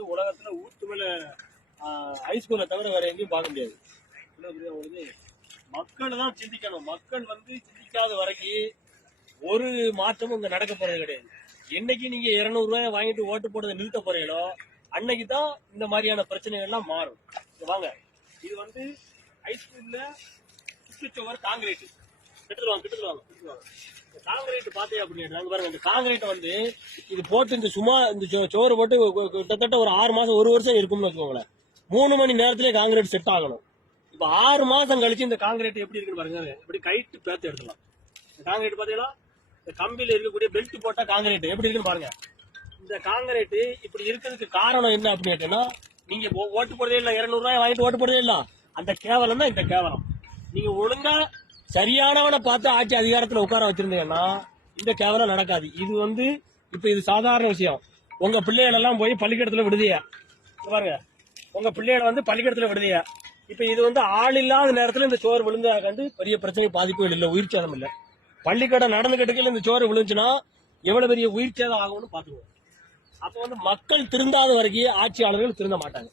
வந்து உலகத்துல ஊத்து மேல ஹைஸ்கூலை தவிர வேற எங்கேயும் பார்க்க முடியாது. உங்களுக்கு மக்கள் தான் சிந்திக்கணும். மக்கள் வந்து சிந்திக்காத வரைக்கும் ஒரு மாற்றமும் இங்க நடக்க போறது கிடையாது. என்னைக்கு நீங்க 200 ரூபாய் வாங்கிட்டு ஓட்டு போடுறதை நிறுத்த போறீங்களோ அன்னைக்கு தான் இந்த மாதிரியான பிரச்சனைகள்லாம் மாறும். வாங்க, இது வந்து ஹைஸ்கூல்ல சுற்றுச்சுவர் காங்கிரீட் கிட்டுருவாங்க. காங்கிரீட் பாத்தே அப்படின்னு பாருங்க. இந்த காங்கிரீட் வந்து இது போட்டு இந்த சும்மா இந்த சோறு போட்டு கிட்டத்தட்ட ஒரு 6 மாசம் 1 வருஷம் இருக்கும்னு வச்சுக்கோங்களேன். 3 மணி நேரத்திலே காங்கிரீட் செட் ஆகணும். இப்ப 6 மாசம் கழிச்சு இந்த காங்கிரீட் எப்படி இருக்குன்னு பாருங்க. இப்படி கைட்டு பேத்து எடுத்துலாம். இந்த காங்கிரீட் பாத்தீங்களா, இந்த கம்பியில இருக்கக்கூடிய பெல்ட் போட்டா காங்கிரீட் எப்படி இருக்குன்னு பாருங்க. இந்த காங்கிரீட் இப்படி இருக்கிறதுக்கு காரணம் என்ன அப்படின்னு கேட்டீங்கன்னா, நீங்க ஓட்டு போடுறதே இல்ல, 200 ரூபாய் வாங்கிட்டு ஓட்டு போடுறதே இல்ல, அந்த கேவலம் தான் இந்த கேவலம். நீங்க ஒழுங்கா சரியானவனை பார்த்து ஆட்சி அதிகாரத்துல உட்கார வச்சிருந்தீங்கன்னா இந்த கேவலம் நடக்காது. இது வந்து இப்ப இது சாதாரண விஷயம். உங்க பிள்ளைகள் எல்லாம் போய் பள்ளிக்கூடத்துல விடுதியா பாருங்க, உங்க பிள்ளைகளை வந்து பள்ளிக்கூடத்துல விடுதியா. இப்ப இது வந்து ஆள் இல்லாத நேரத்துல இந்த சோறு விழுந்தா கண்டு பெரிய பிரச்சனை பாதிப்புகள் இல்ல, உயிர் சேதம் இல்ல. பள்ளிக்கூடம் நடந்துகிட்டு இந்த சோறு விழுந்துச்சுன்னா எவ்வளவு பெரிய உயிர் சேதம் ஆகும்னு பாத்துக்குவோம். அப்ப வந்து மக்கள் திருந்தாத வரைக்கும் ஆட்சியாளர்கள் திருந்த மாட்டாங்க.